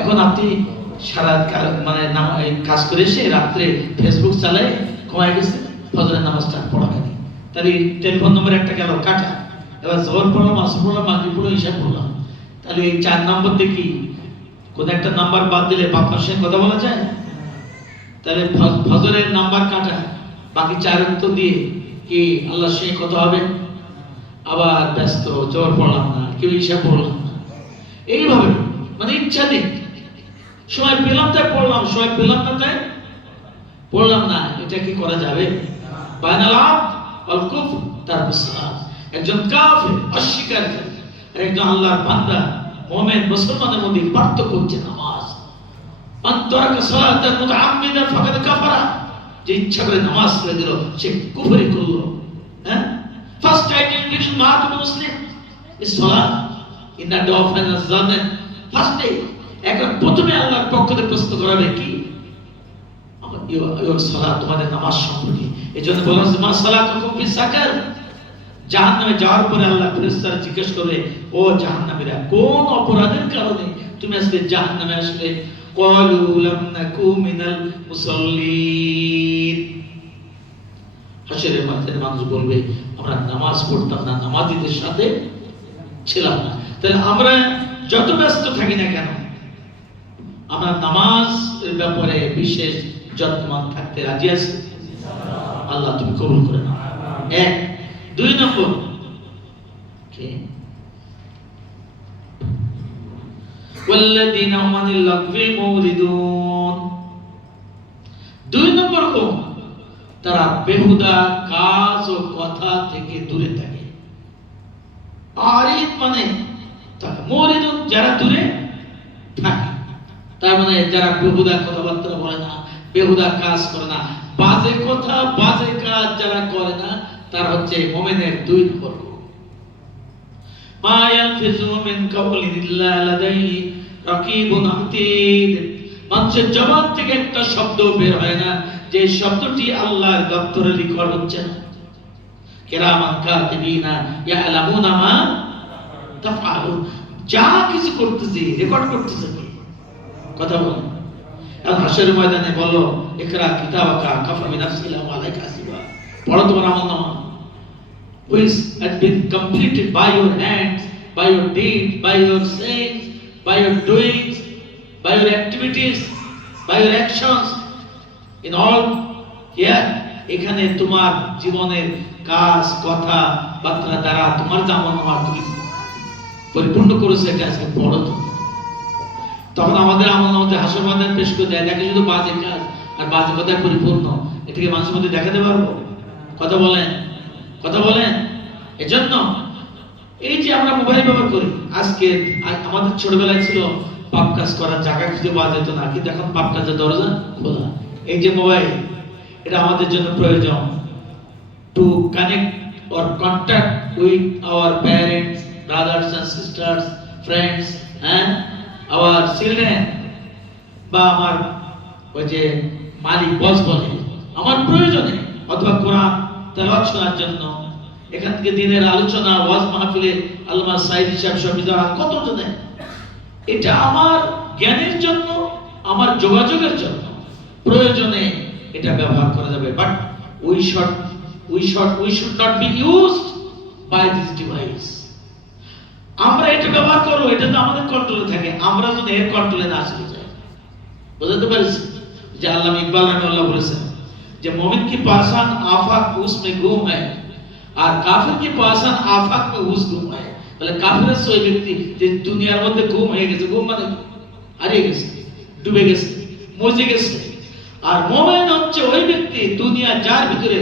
এখন আপনি সারা মানে কাজ করে এসে রাত্রে ফেসবুক চালায় ঘুমায় গেছে, ফজরের নামাজটা পড়া হয়নি, তাহলে টেলিফোন নম্বর একটা গেল কাটা। এবার জোহর পড়লাম, আসর পড়লাম, মাগরিব পড়লাম, ইশা পড়লাম, তাহলে এই 4 নম্বর দিয়ে কি কোন একটা নাম্বার বাদ দিলে বাবার সঙ্গে কথা বলা যায়? তাহলে ফজরের নাম্বার কাটা, বাকি 4 তো দিয়ে কি আল্লাহর সঙ্গে কথা হবে? আবার ব্যস্ত, জোহর পড়লাম না, কেউ ইশা পড়লাম না, এইভাবে মানে ইচ্ছা নেই, সময় পেলাম তাই পড়লাম, সময় পেলাম না তাই পড়লাম না। এটা কি করা যাবে? বাইনাল আবদ ওয়াল কুফর তারকুস সালাত। একজন কাফির অস্বীকারী আর একজন আল্লাহর বান্দা মুমিন মুসলমানের মধ্যে পার্থক্য হচ্ছে নামাজ। মান তারাকা সালাতান মুতাআম্মিদান ফাকাদ কাফারা, যে ইচ্ছা করে নামাজ ছেড়ে দিল সে কুফরি করলো। হ্যাঁ, first title written mark of Muslim is সালাত ইন দ্য ডে অফ আন-নাজার। ফার্স্টে এখন প্রথমে আল্লাহর পক্ষ থেকে প্রশ্ন করাবে কি? ইওর সালাত, তোমাদের নামাজ সম্পর্কে। এজন্য বলা হচ্ছে মা সালাতুকুম ফি সাকার, জাহান্নামে যাওয়ার পরে আল্লাহ ফেরেশতারা জিজ্ঞেস করবে, ও জাহান্নামীরা কোন অপরাধের কারণে তুমি আজকে জাহান্নামে আসলে? ক্বালু লাম নাকু মিনাল মুসাল্লিন। হাসরের মাঠে মানুষ বলবে আমরা নামাজ পড়তাম না, নামাজীদের সাথে ছিলাম না। তাহলে আমরা যত ব্যস্ত থাকি না কেন, আমরা নামাজের ব্যাপারে বিশেষ যত্নবান থাকতে রাজি আছি। আল্লাহ তুমি কবুল করে নাও। 1 2 নম্বর কি ওয়াল্লাযীনা হুম আনিল লাগবি মুরিদুন। 2 নম্বর কো তারা বেহুদা কাজ ও কথা থেকে দূরে থাকে। আরিদ মানে মুরিদুন যারা দূরে থাকে, তার মানে যারা বেহুদা কথাবার্তা বলে না, বেহুদা কাজ করে না, বাজে কথা বাজে কাজ যারা করে না, তার হচ্ছে মুমিনের 2 নম্বর গুণ। মা ইয়ালফিজু মিন কাওলিন ইল্লা লাদাইহি রাকিবুন আতীদ। মানুষের জবান থেকে একটা শব্দ বের হয় না যে শব্দটি আল্লাহর দপ্তরে রেকর্ড হচ্ছে না। কিরামান কাতিবিনা ইয়ালামুনা মা তাফআলুন, যা কিছু করতেছি রেকর্ড করতেছে কি? কথা বলেন। এখন হাসরের ময়দানে বলো ইকরা কিতাবাকা কাফা বিনাফসিকা আলাইকা হাসিবা, পড়ো তোমার আমলনামা, which has been completed by your hands, by your deeds, by your sayings, by your doings, by your activities, by your actions in all here. এখানে তোমার জীবনের কাজ কথা বার্তা দ্বারা তোমার আমলনামা তুমি পরিপূর্ণ করেছো, এটা আজকে পড়ো তুমি। তখন আমাদের আমলনামাতে হাসর ময়দানে পেশ করে দেয়, দেখে শুধু বাজে কাজ আর বাজে কথায় পরিপূর্ণ, এটাকে মানুষের মধ্যে দেখাতে পারবো? কথা বলেন, কথা বলেন। এজন্য এই যে আমরা মোবাইল ব্যবহার করি, আজকে আমাদের ছোটবেলায় ছিল পাপ কাজ করার জায়গা খুঁজে পাওয়া যেত না, কিন্তু এখন পাপ কাজের দরজা খোলা। এই যে মোবাইল, এটা আমাদের জন্য প্রয়োজন to connect or contact with our parents, brothers and sisters, friends and our children. বা আমার ওই যে মালিক বস বলে আমার প্রয়োজনে, অথবা কোরআন তেলাওয়াত শোনার জন্য, এখান থেকে দিনের আলোচনা ওয়াজ মাহফিলে আল্লামা সাইদি সাহেব শফিদুল্লাহ কত জনে, এটা আমার জ্ঞানের জন্য, আমার যোগাযোগের জন্য, প্রয়োজনে এটা ব্যবহার করা যাবে। But we should not be used by this device. আমরা এটা ব্যবহার করব, এটা তো আমাদের কন্ট্রোলে থাকে, আমরা যদি এর কন্ট্রোলে না আসতে যাই। বুঝতে পারছি যে আল্লামা ইকবাল রাহিমাহুল্লাহ বলেছেন যে মুমিন কি পাসান আফাক উসমে গুম হয় আর কাফির কি পাসান আফাক মে উস গুম হয়। তাহলে কাফির ওই ব্যক্তি যে দুনিয়ার মধ্যে গুম হয়ে গেছে, গুম মানে হারিয়ে গেছে, ডুবে গেছে, মজে গেছে। আর মুমিন হচ্ছে ওই ব্যক্তি দুনিয়া যার ভিতরে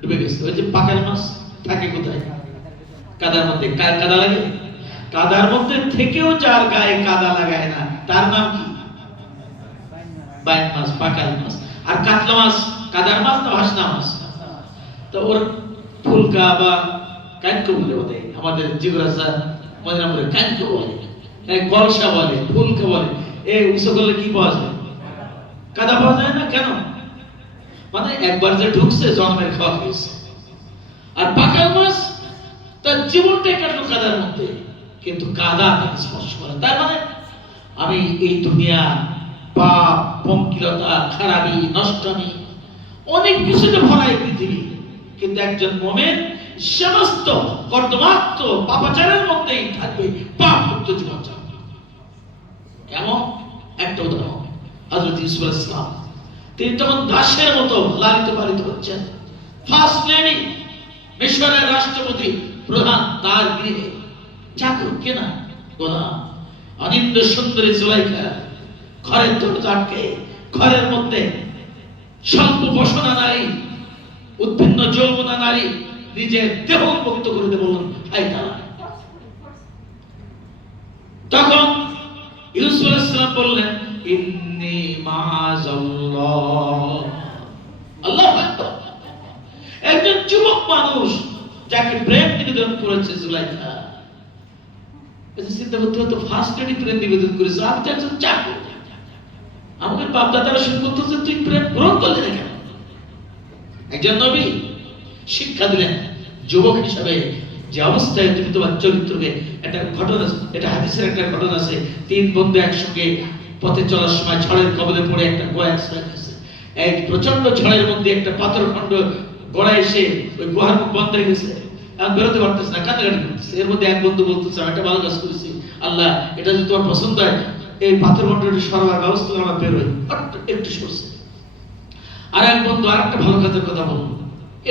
ডুবে গেছে। ওই যে পাকাল মাছ থাকে কোথায়? কাদার মধ্যে। কাদা লাগে, কাদার মধ্যে থেকেও যার গায়ে কাদা লাগায় না তার নাম কি? বাইন মাছ, পাকাল মাছ। আর কাতলা মাছ কাদার মাছ না ভাসনা মাছ? তো ওর ফুলকা বা কানকো বলে ওদের আমাদের জিগরাসা মদিনাপুরে কানকো বলে, গলসা বলে, ফুলকা বলে। এই উৎসব করলে কি পাওয়া যায়? কাদা পাওয়া যায় না। কেন? মানে একবার যে ঢুকছে জন্মের খাওয়া হয়েছে। আর পাকাল মাছ তার জীবনটাই কাটলো কাদার মধ্যে, কিন্তু কাদা তাকে স্পর্শ করে। তার মানে আমি এই দুনিয়া পাপ, পঙ্কিলতা, খারাপি, নষ্টামি অনেক কিছুতে ভরা এই পৃথিবী, কিন্তু একজন মুমিন সমস্ত কর্দমাক্ত পাপাচারের মধ্যেই থাকবে, পাপ মুক্ত জীবন চালাবে। এমন একটা উদাহরণ হযরত ইউসুফ আলাইহিস সালাম, তিনি তখন দাসের মতো লালিত পালিত হচ্ছেন। ফার্স্ট লেডি, মিশরের রাষ্ট্রপতি প্রধান, তার গৃহে চাকর কেনা গোলাম, অনিন্দ সুন্দরী জুলাইখা ঘরের দরজা আটকে, ঘরের মধ্যে স্বল্প বসনা নারী, উদ্ভিন্ন যৌবনা নারী নিজের দেহ মুক্ত করে দিয়ে বললেন হাই তারা। তখন ইউসুফ আলাইহিস সালাম বললেন ইন্নী মাআযাল্লাহ। আল্লাহু আকবার। একজন যুবক মানুষ যাকে প্রেম নিবেদন করেছে জুলাইখা, এটা চিন্তা করতে হতো ফার্স্ট লেডি প্রেম নিবেদন করেছে, আমি তো একজন চাকর। আমাদের বাপ দাদারা শুরু করতো যে তুই প্রেম গ্রহণ করলি না কেন? একজন নবী শিক্ষা দিলেন যুবক হিসাবে যে অবস্থায় তুমি তোমার চরিত্রকে, একটা ঘটনা, এটা হাদিসের একটা ঘটনা আছে, তিন বন্ধু একসঙ্গে পথে চলার সময় ঝড়ের কবলে পড়ে একটা গুহা আশ্রয় নিয়েছে। এক প্রচন্ড ঝড়ের মধ্যে একটা পাথরখণ্ড গড়া এসে ওই গুহার মুখ বন্ধ হয়ে গেছে, এখন বেরোতে পারতেছে না, কান্নাকাটি করতেছে। এর মধ্যে এক বন্ধু বলতেছে আমি একটা ভালো কাজ করেছি, আল্লাহ এটা যদি তোমার পছন্দ হয় এই পাথরখণ্ডটি সরাবার ব্যবস্থা করে আমার বেরোয়, একটু সরছে। আর এক বন্ধু আর একটা ভালো কাজের কথা বললো,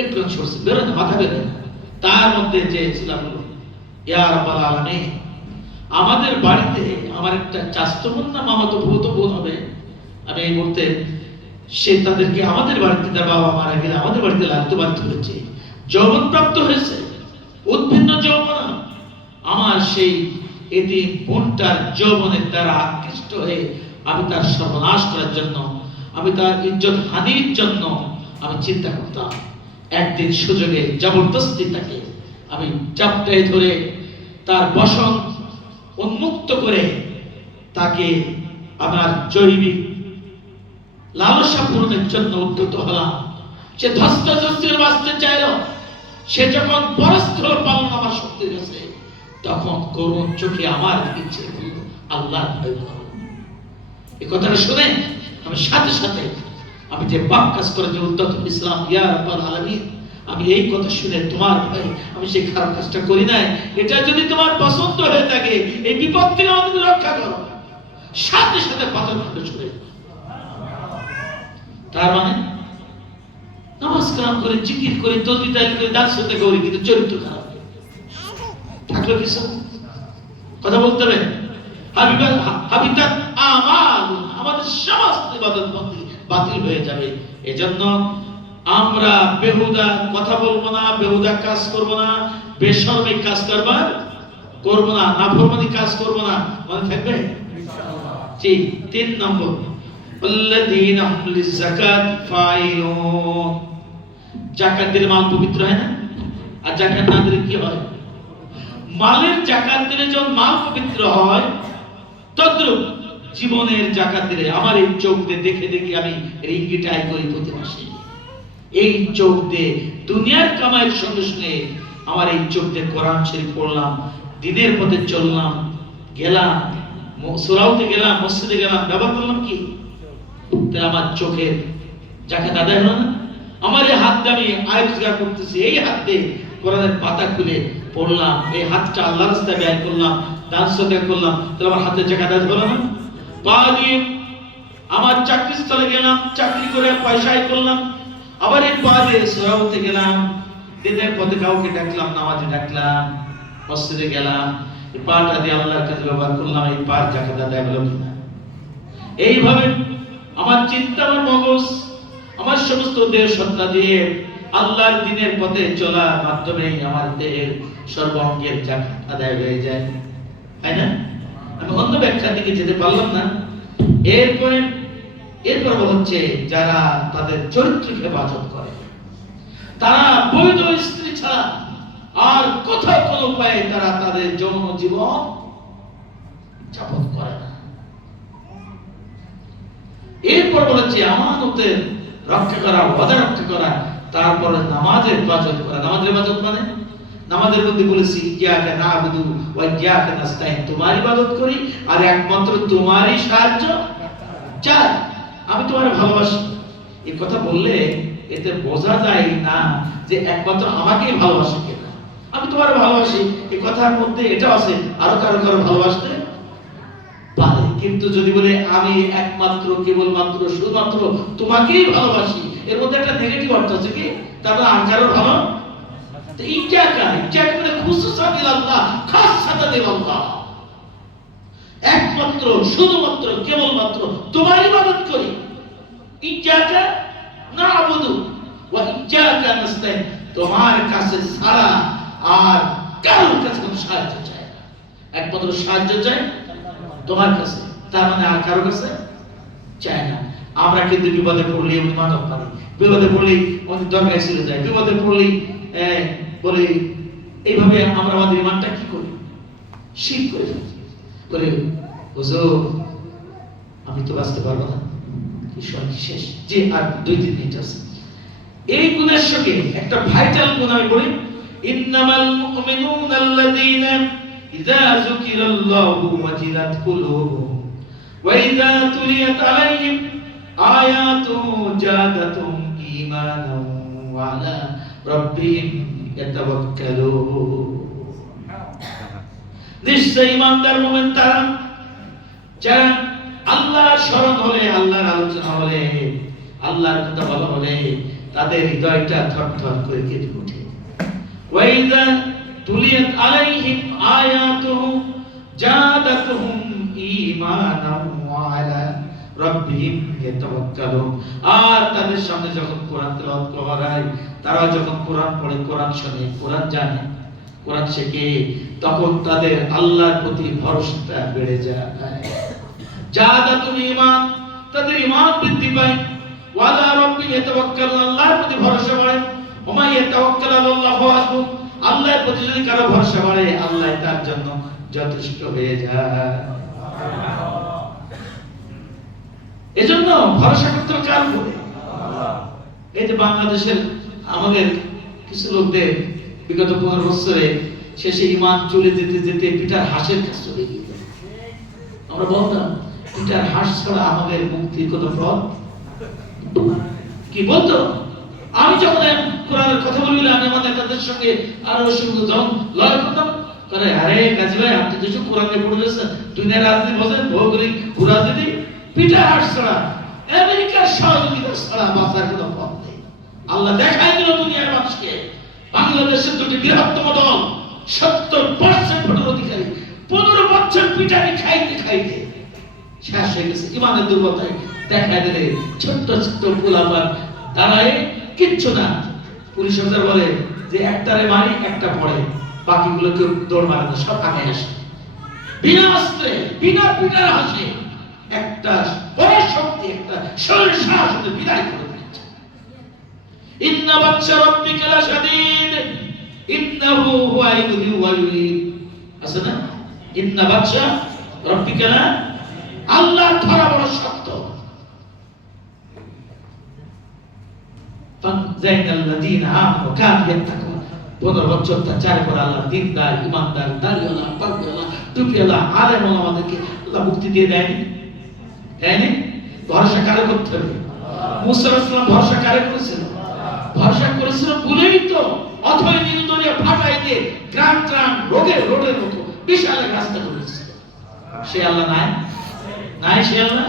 একটু সরছে, বেরোয় না, মাথা বেরোয় না। তার মধ্যে যে ছিলাম হলো ইয়া রাব্বাল আলামিন, আমাদের বাড়িতে আমার একটা চাচাতো বোন না মামাতো ফুফাতো বোন হবে, আমি এই মুহূর্তে সে তাদেরকে আমাদের বাড়িতে, তার বাবা মারা গেলে আমাদের বাড়িতে লালিত পালিত হয়েছে, যৌবন প্রাপ্ত হয়েছে, উদ্ভিন্ন যৌবনা। আমার সেই এতিম বোনটার যৌবনের দ্বারা আকৃষ্ট হয়ে আমি তার সর্বনাশ করার জন্য, আমি তার ইজ্জত হানির জন্য আমি চিন্তা করতাম। একদিন সুযোগে জবরদস্তি তাকে আমি চাপটায় ধরে তার বসন উন্মুক্ত করে তাকে আমার জৈবিক লালসা পূরণের জন্য উদ্যত হলাম। সে ধস্তাধস্তির বাঁচতে চাইল, সে যখন পরাস্ত পালন আমার শক্তির কাছে, তখন করুণ চোখে আমার ইচ্ছে হল আল্লাহ ভয় করো। এই কথাটা শুনে আমি সাথে সাথে আমি যে পাপ কাজ করে যে উদ্যত ইসলাম ইয়া রাব্বাল আলামিন, আমি এই কথা শুনে তোমার ভাই আমি সেই খারাপ কাজটা করি নাই, এটা যদি তোমার পছন্দ হয়ে থাকে এই বিপদ থেকে আমাদের রক্ষা করো। সাথে সাথে পাথরখণ্ড ছুড়ে, তার মানে নামাজ কালাম করে, জিকির করে, তাসবিহ তাহলিল করে, দান সদকা করি, কিন্তু চরিত্র খারাপ থাকলো কিছু কথা বলতে হবে। হাবিতাত আমাল, আমাদের সমস্ত ইবাদত বন্দেগী বাতিল হয়ে যাবে। এজন্য আমরা বেহুদা কথা বলবো না, বেহুদা কাজ করব না, বেশরমি কাজ করব না, নাফরমানি কাজ করব না। মনে থাকবে ইনশাআল্লাহ। জি, 3 নম্বর আল্লাযীনা হুম লিযাকাত ফাইলুন। যাকাত দিলে মাল পবিত্র হয় না, আর যাকাত না দিলে কি হয়? মালের যাকাত দিলে যখন মাল পবিত্র হয়, তদ্রূপ জীবনের যাকাত দিলে আমার এই চোখ দিয়ে দেখে দেখে আমি রিঙ্গিট আয় করি প্রতি মাসে। এই চোখ দিয়ে দুনিয়ার কামাইয়ের সঙ্গে সঙ্গে আমার এই চোখ দিয়ে কোরআন শরীফ পড়লাম, দিনের পথে চললাম, গেলাম সুরাউতে গেলাম, মসজিদে গেলাম, ব্যবহার করলাম কি? তাহলে আমার চোখের যাকাত আদায় হলো না? আমার এই হাত দিয়ে আমি আয় রোজগার করতেছি, এই হাত দিয়ে কোরআনের পাতা খুলে পড়লাম, এই হাতটা আল্লাহর রাস্তায় ব্যয় করলাম, দান সদকা করলাম, তাহলে আমার হাতের যাকাত আদায় হলো না? পা দিয়ে আমার চাকরিস্থলে গেলাম, চাকরি করে পয়সা আয় করলাম, আবার এই পা দিয়ে সুরাউতে গেলাম, দিনের পথে কাউকে ডাকলাম, নামাজে ডাকলাম, মসজিদে গেলাম, এই পাটা দিয়ে আল্লাহর কাছে ব্যবহার করলাম, এই পার যাকাত আদায় হলো কিনা? এইভাবে আমার চিন্তা, আমার মগজ, আমার সমস্ত দেহ সত্তা দিয়ে আল্লাহর দ্বীনের পথে চলার মাধ্যমে আমার দেহের সর্ব অঙ্গের যাকাত আদায় হয়ে যায়, তাই না? আমি অন্য ব্যাখ্যার দিকে যেতে পারলাম না। এরপর হচ্ছে যারা তাদের চরিত্রকে হেফাজত করে, তারা বৈধ স্ত্রী ছাড়া আর কোথাও কোনো উপায়ে তারা তাদের যৌন জীবন যাপন করে না। এরপর বলেছে আমানতের রক্ষা করা, ওয়াদা রক্ষা করা, তারপরে নামাজের হেফাজত করা। নামাজের হেফাজত মানে নামাজের মধ্যে বলেছি ইয়াকা না'বুদু ওয়া ইয়াকা নাস্তাইন, তোমার ইবাদত করি আর একমাত্র তোমারই সাহায্য চাই, আমি তোমার ভালোবাসি। এই কথা বললে এতে বোঝা যায় না যে একমাত্র আমাকেই ভালোবাসে কিনা। আমি তোমার ভালোবাসি, এই কথার মধ্যে এটা আছে আরো কারো কারো ভালোবাসতে পারে, কিন্তু যদি বলে আমি একমাত্র কেবলমাত্র শুধুমাত্র তোমাকেই ভালোবাসি, এর মধ্যে একটা নেগেটিভ অর্থ আছে কি, তাহলে আর কারো ভালো তো ইয়াকা মানে খুসুসান ইলাল্লাহ খাসসাতান ইলাল্লাহ, একমাত্র শুধুমাত্র কেবলমাত্র তোমার ইবাদত করি। ইয়াকা না'বুদু ওয়া ইয়াকা নাস্তাইন, তোমার কাছে ছাড়া আর কারোর কাছে কোনো সাহায্য চাই না, একমাত্র সাহায্য চাই তোমার কাছে, তার মানে আর কারোর কাছে চাই না। আমরা কিন্তু বিপদে পড়লে এমনি মানব পারি, বিপদে পড়লেই আমাদের দরকার ছিল যায়, বিপদে পড়লেই বলে এইভাবে আমরা আমাদের ইমানটা কি করি, শীত করে ফেলি, বলে হুজুর আমি তো বাঁচতে পারবো না, কি সময় শেষ, যে আর 2-3 মিনিট আছে। এই গুণের সঙ্গে একটা ভাইটাল গুণ আমি বলি, ইন্নামাল মুমিনুনা আল্লাযীনা ইযা যুকিরাল্লাহু ওয়াজিলাত কুলুবুহুম ওয়া ইযা তুলিয়াত আলাইহিম আয়াতুহু জাদাতুহুম ঈমানান ওয়া আলা রাব্বিহিম ইয়াতাওয়াক্কালুন। নিশ্চয়ই ঈমানদার মুমিন তারা যারা আল্লাহর স্মরণ হলে, আল্লাহর আলোচনা হলে, আল্লাহর কথা বলা হলে তাদের হৃদয়টা থরথর করে কেঁপে ওঠে। ওয়া ইযা তুলিয়াত আলাইহিম আয়াতুহু জাদাতুহুম ঈমানান ওয়া আলা রাব্বিহিম ইয়াতাওয়াক্কালুন। আর তাদের সামনে যখন কোরআন তেলাওয়াত করা হয়, তারা যখন কোরআন পড়ে, কোরআন শুনে, কোরআন জানে, কোরআন শেখে, তখন তাদের আল্লাহর প্রতি ভরসাটা বেড়ে যায়। জাদাতুল ঈমান, তাদের ঈমান বৃদ্ধি পায়। ওয়া আলা রাব্বিহিম ইয়াতাওয়াক্কালুন, আল্লাহর প্রতি ভরসা বাড়ে। ওয়া মান ইয়াতাওয়াক্কাল আলাল্লাহি ফাহুয়া হাসবুহ, আল্লাহর প্রতি যদি কারো ভরসা বাড়ে, আল্লাহ তার জন্য যথেষ্ট হয়ে যায়। এজন্য ভরসা করতে হবে কার উপরে? এই যে বাংলাদেশের আমাদের কিছু লোকদের বিগত 15 বছরে শেষে ঈমান চলে যেতে যেতে পিটার হাঁসের কাছে চলে গিয়েছে। আমরা বলতাম পিটার হাঁস ছাড়া আমাদের মুক্তির কোনো পথ কি বলতো? আমি যখন কোরআনের কথা বললাম, আমি আমাদের তাদের সঙ্গে আরো শুরু যখন লড়াই করতাম, করে আরে কাজী ভাই আপনি তো কোরআনে পড়ে গেছেন, দুনিয়ার রাজনীতি বলেন, ভৌগোলিক রাজনীতি, পিটার হাঁস ছাড়া, আমেরিকার সহযোগিতা ছাড়া বাঁচার কোনো পথ নেই। আল্লাহ দেখাই দিল দুনিয়ার মানুষকে, বাংলাদেশের দুটি বৃহত্তম দল 70% ভোটের অধিকারী 15 বছর পিটানি খাইতে খাইতে শেষ হয়ে গেছে। ইমানের দুর্বলতায় দেখাই দিলে ছোট্ট ছোট্ট পোলাপান দাঁড়ায় কিচ্ছু না। পুলিশ অফিসার বলে যে একটারে মারি, একটা পড়ে, বাকিগুলো কেউ দৌড় মারে না, সব আগে আসে বিনা অস্ত্রে, বিনা পিটার হাসে। একটা বড় শক্তি, একটা শরীর সাহস বিদায় করে দিয়েছে। ইন্না বাতশা রাব্বিকা লাশাদীদ ইন্নাহু হুয়া ইউহয়ী ওয়া ইউমীত, আছে না? ইন্না বাতশা রাব্বিকা, আল্লাহ ধরা বড় শক্ত। ফাযাইনাল্লাযীনা আমানু কানু ইয়াত্তাকুন, 15 বছর অত্যাচার করে আল্লাহ দিনদার, ইমানদার, দাড়িওয়ালা, পাগড়িওয়ালা, টুপিওয়ালা, আলেম ওলামাদেরকে আল্লাহ মুক্তি দিয়ে দেয়নি? দেয়নি? ভরসা কারে করতে হবে? মুসা আলাইহিস সালাম ভরসা কারে করেছিল? ভরসা করেছিল বলেই তো অথই নীল দরিয়া ফাটাই দিয়ে গ্রাম ট্রাম রোডের মতো বিশাল এক রাস্তা করেছিল। সে আল্লাহ নাই? নাই সে আল্লাহ?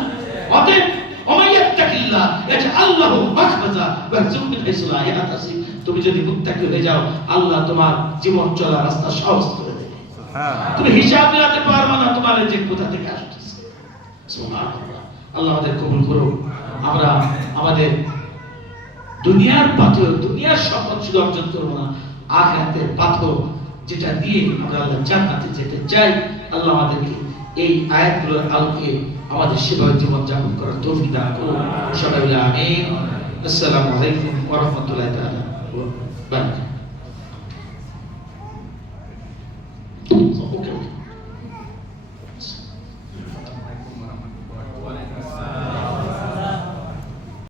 অতএব ওমাইয়াত্তাকিল্লাহ ইয়াজআল্লাহু মাখরাজা ওয়া ইয়ারযুকহু মিন হাইসু লা ইয়াহতাসিব, তুমি যদি মুত্তাকি হয়ে যাও, আল্লাহ তোমার জীবন চলার রাস্তা সহজ করে দেবে। তুমি হিসাব মিলাতে পারবে না তোমার যে কোথা থেকে আসছে। সুবহানাল্লাহ। আল্লাহ আমাদের কবুল করুন। আমরা আমাদের দুনিয়ার পাথর, দুনিয়ার সম্পদ শুধু অর্জন করবো না, আখিরাতের পাথর যেটা দিয়ে আমরা আল্লাহ জান্নাতে যেতে চাই, আল্লাহ আমাদেরকে এই আয়াতগুলোর আলোকে আমাদের সেভাবে জীবন যাপন করার তৌফিক দান করুন। সবাই বলে আমিন। আসসালামু আলাইকুম ওয়া রাহমাতুল্লাহি ওয়া বারাকাতুহু।